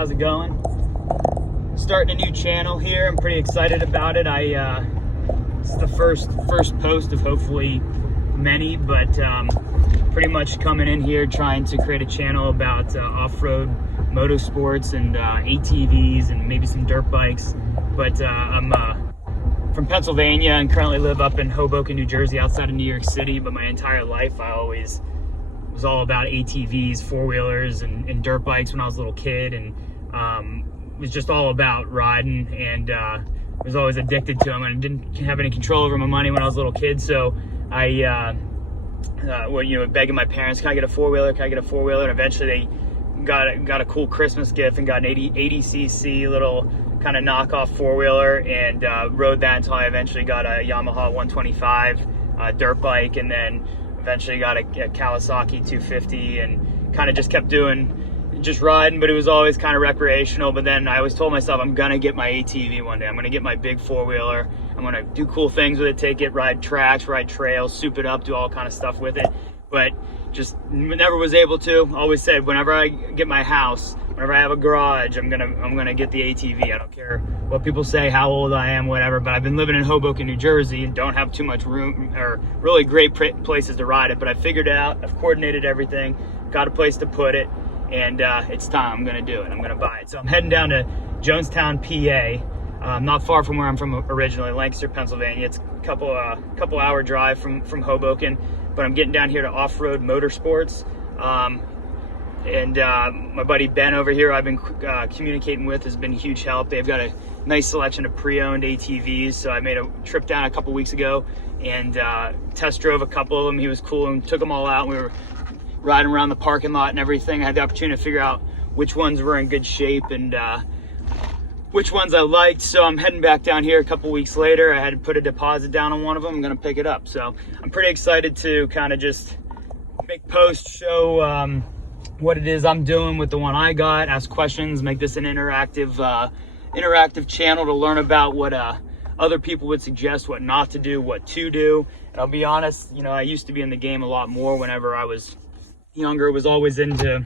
how's it going? Starting a new channel here. I'm pretty excited about it. It's the first post of hopefully many, but pretty much coming in here trying to create a channel about off-road motorsports and ATVs and maybe some dirt bikes. But I'm from Pennsylvania and currently live up in Hoboken, New Jersey, outside of New York City. But my entire life I always was all about ATVs, four-wheelers, and dirt bikes when I was a little kid, and was just all about riding, and was always addicted to them. And I didn't have any control over my money when I was a little kid, so I begging my parents, can I get a four-wheeler? Can I get a four-wheeler? And eventually they got a cool Christmas gift and got an 80cc little kind of knockoff four-wheeler, and rode that until I eventually got a Yamaha 125 dirt bike, and then eventually got a Kawasaki 250, and kind of just kept just riding, but it was always kind of recreational. But then I always told myself, I'm gonna get my ATV one day. I'm gonna get my big four-wheeler. I'm gonna do cool things with it, take it, ride tracks, ride trails, soup it up, do all kind of stuff with it. But just never was able to. Always said, whenever I get my house, whenever I have a garage, I'm gonna get the ATV. I don't care what people say, how old I am, whatever. But I've been living in Hoboken, New Jersey, and don't have too much room or really great places to ride it. But I figured it out. I've coordinated everything, got a place to put it, and it's time. I'm gonna do it. I'm gonna buy it. So I'm heading down to Jonestown, PA. Not far from where I'm from originally, Lancaster, Pennsylvania. It's a couple hour drive from Hoboken, but I'm getting down here to Offroad Motorsports. And my buddy Ben over here, I've been communicating with, has been a huge help. They've got a nice selection of pre-owned ATVs. So I made a trip down a couple weeks ago and test drove a couple of them. He was cool and took them all out. We were riding around the parking lot and everything. I had the opportunity to figure out which ones were in good shape and which ones I liked. So I'm heading back down here a couple weeks later. I had to put a deposit down on one of them. I'm gonna pick it up. So I'm pretty excited to kind of just make posts, show what it is I'm doing with the one I got, ask questions, make this an interactive channel to learn about what other people would suggest, what not to do, what to do. And I'll be honest, I used to be in the game a lot more whenever I was younger. Was always into,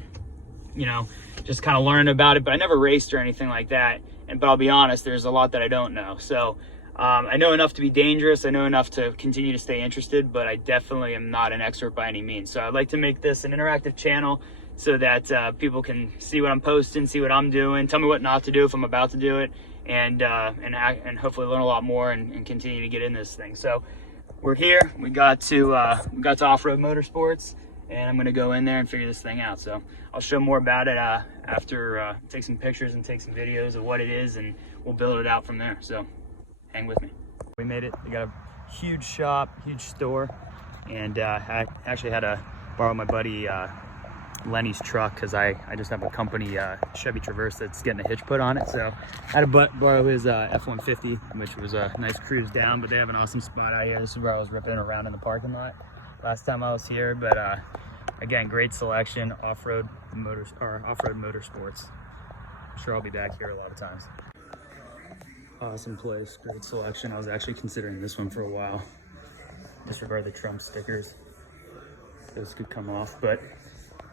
just kind of learning about it, but I never raced or anything like that. But I'll be honest, there's a lot that I don't know. So I know enough to be dangerous. I know enough to continue to stay interested, but I definitely am not an expert by any means. So I'd like to make this an interactive channel so that people can see what I'm posting, see what I'm doing, tell me what not to do if I'm about to do it, and hopefully learn a lot more and continue to get in this thing. So we're here. We got to Offroad Motorsports, and I'm gonna go in there and figure this thing out. So I'll show more about it after take some pictures and take some videos of what it is, and we'll build it out from there. So hang with me. We made it. We got a huge shop, huge store, and I actually had to borrow my buddy Lenny's truck because I just have a company Chevy Traverse that's getting a hitch put on it. So I had to borrow his F-150, which was a nice cruise down, but they have an awesome spot out here. This is where I was ripping around in the parking lot last time I was here. But again, great selection, Offroad Motorsports. I'm sure I'll be back here a lot of times. Awesome place, great selection. I was actually considering this one for a while. Disregard the Trump stickers. Those could come off, but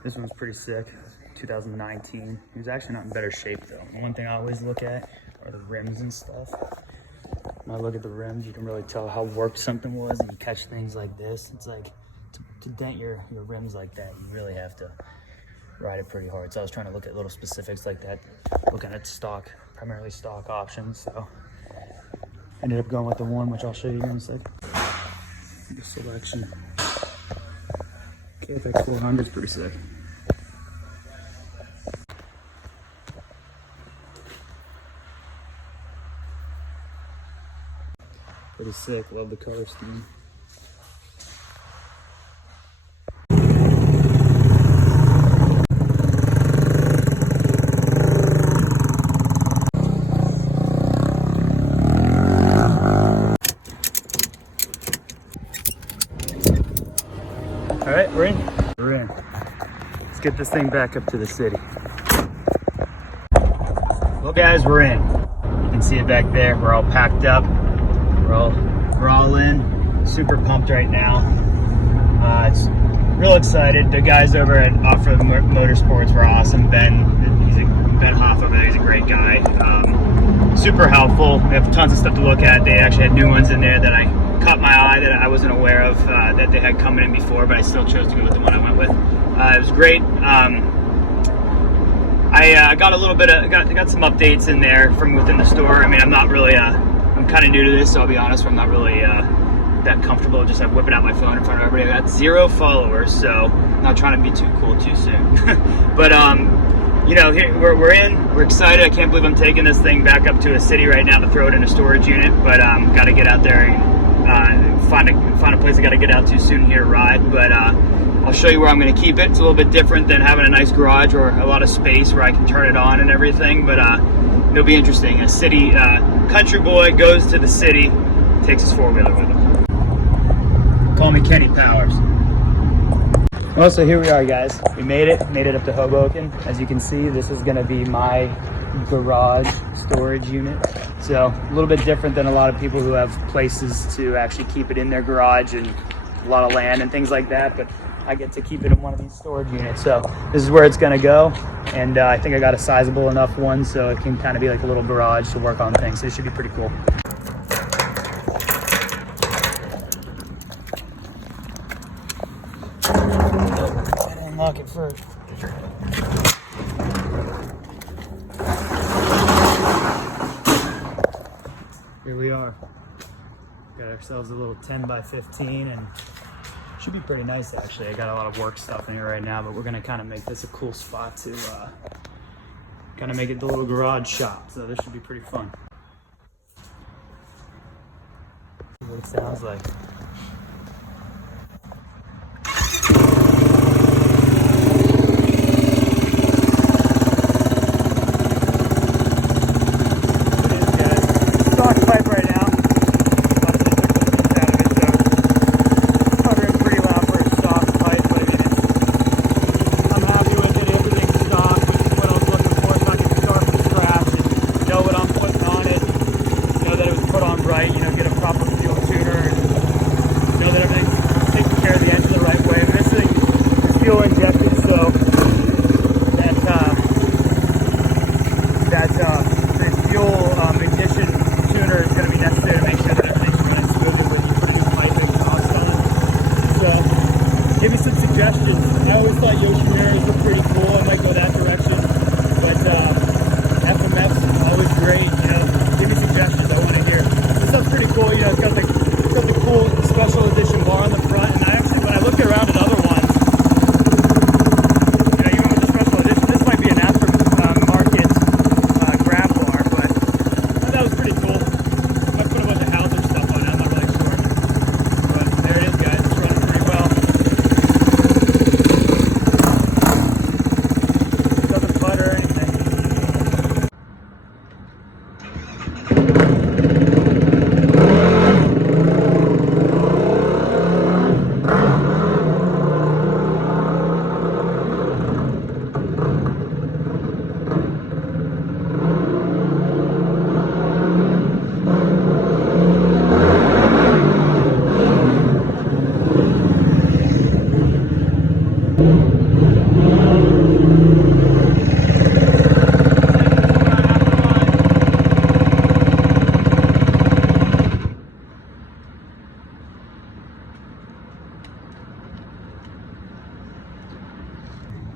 this one's pretty sick. 2019. He was actually not in better shape though. The one thing I always look at are the rims and stuff. When I look at the rims, you can really tell how worked something was, and you catch things like this. It's like, to dent your rims like that, you really have to ride it pretty hard. So I was trying to look at little specifics like that, looking at primarily stock options. So I ended up going with the one, which I'll show you in a second. The selection. KFX 400 is pretty sick. Pretty sick, love the color scheme. All right, we're in. Let's get this thing back up to the city. Well, guys, we're in. You can see it back there. We're all packed up. We're all in. Super pumped right now. It's real excited. The guys over at Offroad Motorsports were awesome. Ben, he's a met Hoff over there. He's a great guy. Super helpful. We have tons of stuff to look at. They actually had new ones in there that I caught my eye that I wasn't aware of that they had coming in before, but I still chose to go with the one I went with. It was great. I got a little bit of got some updates in there from within the store. I mean, I'm not really I'm kind of new to this, so I'll be honest, I'm not really that comfortable just like whipping out my phone in front of everybody. I got 0 followers, so I'm not trying to be too cool too soon. But you know, here we're excited. I can't believe I'm taking this thing back up to a city right now to throw it in a storage unit, but got to get out there and find a place I got to get out to soon here to ride. But I'll show you where I'm going to keep it. It's a little bit different than having a nice garage or a lot of space where I can turn it on and everything, but it'll be interesting. A city country boy goes to the city, takes his 4-wheeler with him. Call me Kenny Powers. Well, so here we are, guys. We made it up to Hoboken. As you can see, this is going to be my garage storage unit. So a little bit different than a lot of people who have places to actually keep it in their garage and a lot of land and things like that, but I get to keep it in one of these storage units. So this is where it's going to go, and I think I got a sizable enough one so it can kind of be like a little garage to work on things. So it should be pretty cool. Unlock it first. Here we are. Got ourselves a little 10 by 15 and should be pretty nice actually. I got a lot of work stuff in here right now, but we're gonna kind of make this a cool spot to kind of make it the little garage shop. So this should be pretty fun. See what it sounds like. Give me some suggestions. I always thought Yoshimura's were pretty cool. I might go that direction. But FMF's always great. You know, give me suggestions. I want to hear. This stuff's pretty cool. You know, it's got the cool special edition bar on the front. And I actually, when I looked around at other ones, you know, even with the special edition, this might be an aftermarket grab bar, but I thought that was pretty cool. I put a bunch of Hauser stuff on it. I'm not really sure. But there it is, guys. It's running pretty well.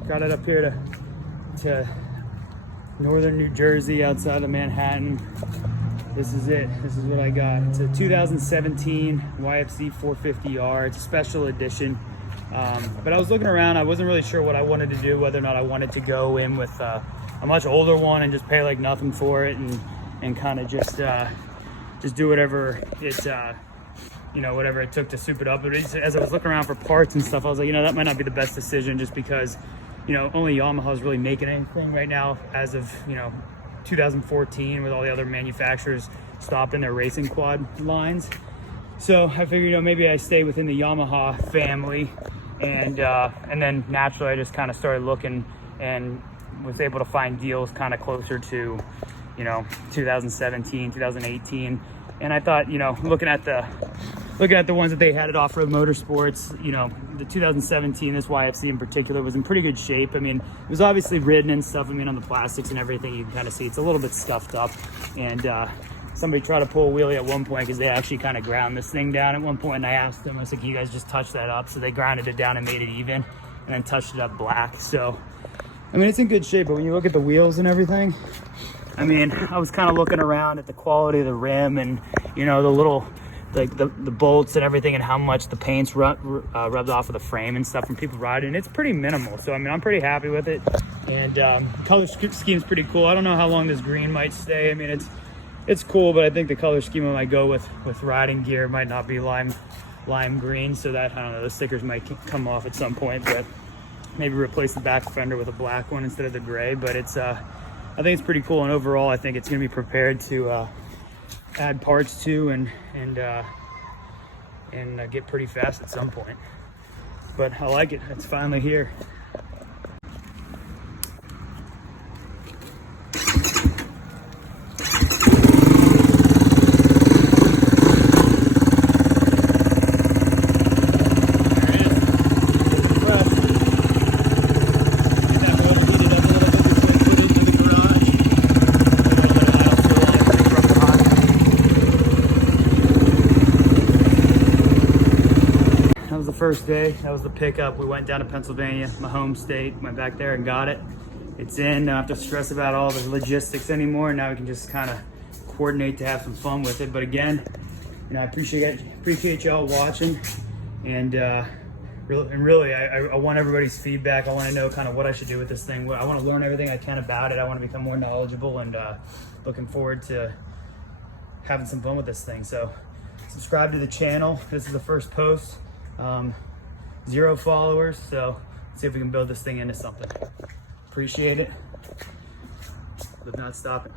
Got it up here to northern New Jersey, outside of Manhattan. This is it. This is what I got. It's a 2017 YFZ450r. It's a special edition. But I was looking around. I wasn't really sure what I wanted to do, whether or not I wanted to go in with a much older one and just pay like nothing for it and kind of just do whatever it you know, whatever it took to soup it up. But as I was looking around for parts and stuff, I was like, you know, that might not be the best decision, just because, you know, only Yamaha is really making anything right now as of, you know, 2014, with all the other manufacturers stopping their racing quad lines. So I figured, you know, maybe I stay within the Yamaha family, and then naturally I just kind of started looking and was able to find deals kind of closer to, you know, 2017, 2018. And I thought, you know, looking at the ones that they had at Offroad Motorsports, you know, the 2017, this YFZ in particular, was in pretty good shape. I mean, it was obviously ridden and stuff. I mean, on the plastics and everything, you can kind of see it's a little bit scuffed up. And somebody tried to pull a wheelie at one point because they actually kind of ground this thing down at one point. And I asked them, I was like, can you guys just touch that up? So they grounded it down and made it even, and then touched it up black. So, I mean, it's in good shape, but when you look at the wheels and everything, I mean, I was kind of looking around at the quality of the rim and, you know, the little, like the bolts and everything, and how much the paint's rubbed off of the frame and stuff from people riding. It's pretty minimal. So, I mean, I'm pretty happy with it. And color scheme's pretty cool. I don't know how long this green might stay. I mean, it's cool, but I think the color scheme I might go with riding gear might not be lime green. So that, I don't know, the stickers might come off at some point, but maybe replace the back fender with a black one instead of the gray. But it's, I think it's pretty cool, and overall I think it's going to be prepared to add parts to and get pretty fast at some point. But I like it. It's finally here. First day, that was the pickup. We went down to Pennsylvania, my home state, went back there and got it. It's in. Don't have to stress about all the logistics anymore. Now we can just kind of coordinate to have some fun with it. But again, you know, I appreciate y'all watching, and really, I want everybody's feedback. I want to know kind of what I should do with this thing. I want to learn everything I can about it. I want to become more knowledgeable, and looking forward to having some fun with this thing. So subscribe to the channel. This is the first post. 0 followers, so let's see if we can build this thing into something. Appreciate it, but not stopping.